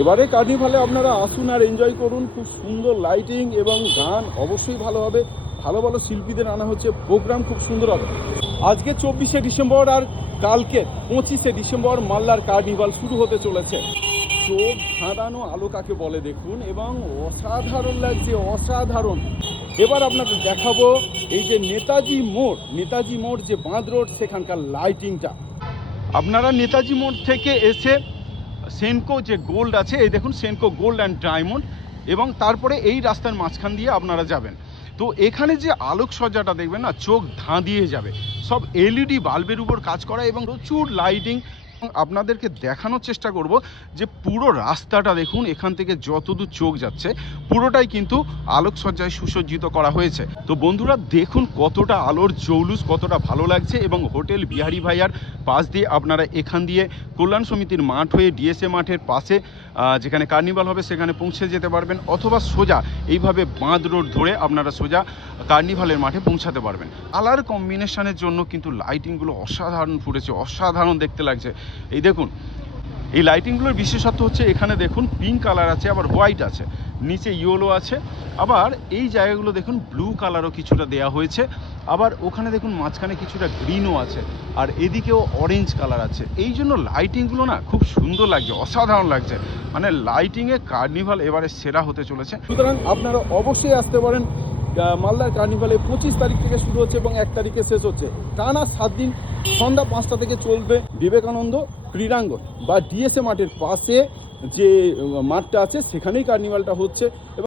এবারে কার্নিভালে আপনারা আসুন আর এনজয় করুন। খুব সুন্দর লাইটিং এবং গান অবশ্যই ভালো হবে। ভালো ভালো শিল্পীদের আনা হচ্ছে, প্রোগ্রাম খুব সুন্দর হবে। আজকে 24শে ডিসেম্বর আর কালকে 25শে ডিসেম্বর মালদার কার্নিভাল শুরু হতে চলেছে। চোখ ধাঁধানো আলো কাকে বলে দেখুন, এবং অসাধারণ লাগছে, অসাধারণ। এবার আপনাদের দেখাবো এই যে নেতাজি মোড় যে বাঁধ রোড, সেখানকার লাইটিংটা। আপনারা নেতাজি মোড় থেকে এসে সেনকো যে গোল্ড আছে, এই দেখুন সেনকো গোল্ড অ্যান্ড ডায়মন্ড, এবং তারপরে এই রাস্তার মাঝখান দিয়ে আপনারা যাবেন। তো এখানে যে আলোকসজ্জাটা দেখবেন না, চোখ ধাঁধিয়ে যাবে। সব এলইডি বাল্বের উপর কাজ করা এবং প্রচুর লাইটিং। আপনাদেরকে দেখানোর চেষ্টা করব যে পুরো রাস্তাটা দেখুন, এখান থেকে যতদূর চোখ যাচ্ছে পুরোটাই কিন্তু আলোকসজ্জায় সুসজ্জিত করা হয়েছে। তো বন্ধুরা দেখুন কতটা আলোর জৌলুস, কতটা ভালো লাগছে। এবং হোটেল বিহারি ভাইয়ার পাশ দিয়ে আপনারা এখান দিয়ে কল্যাণ সমিতির মাঠ হয়ে ডিএসএ মাঠের পাশে যেখানে কার্নিভাল হবে সেখানে পৌঁছে যেতে পারবেন, অথবা সোজা এইভাবে বাঁধ রোড ধরে আপনারা সোজা কার্নিভালের মাঠে পৌঁছাতে পারবেন। কালার কম্বিনেশনের জন্য কিন্তু লাইটিংগুলো অসাধারণ ফুটেছে, অসাধারণ দেখতে লাগছে। এই দেখুন এই লাইটিংগুলোর বিশেষত্ব হচ্ছে এখানে দেখুন পিঙ্ক কালার আছে, আবার হোয়াইট আছে, নিচে ইয়েলো আছে, আবার এই জায়গাগুলো দেখুন ব্লু কালারও কিছুটা দেয়া হয়েছে, আবার ওখানে দেখুন মাঝখানে কিছুটা গ্রিনও আছে, আর এদিকেও অরেঞ্জ কালার আছে। এই জন্য লাইটিংগুলো না খুব সুন্দর লাগছে, অসাধারণ লাগছে। মানে লাইটিংয়ে কার্নিভাল এবারে সেরা হতে চলেছে। সুতরাং আপনারা অবশ্যই আসতে পারেন। মালদার কার্নিভালে 25 তারিখ থেকে শুরু হচ্ছে এবং 1 তারিখে শেষ হচ্ছে। টানা 7 দিন সন্ধ্যা 5টা থেকে চলবে বিবেকানন্দ ক্রীড়াঙ্গন বা ডিএসএ মাঠের পাশে যে মাঠটা আছে সেখানেই কার্নিভালটা হচ্ছে।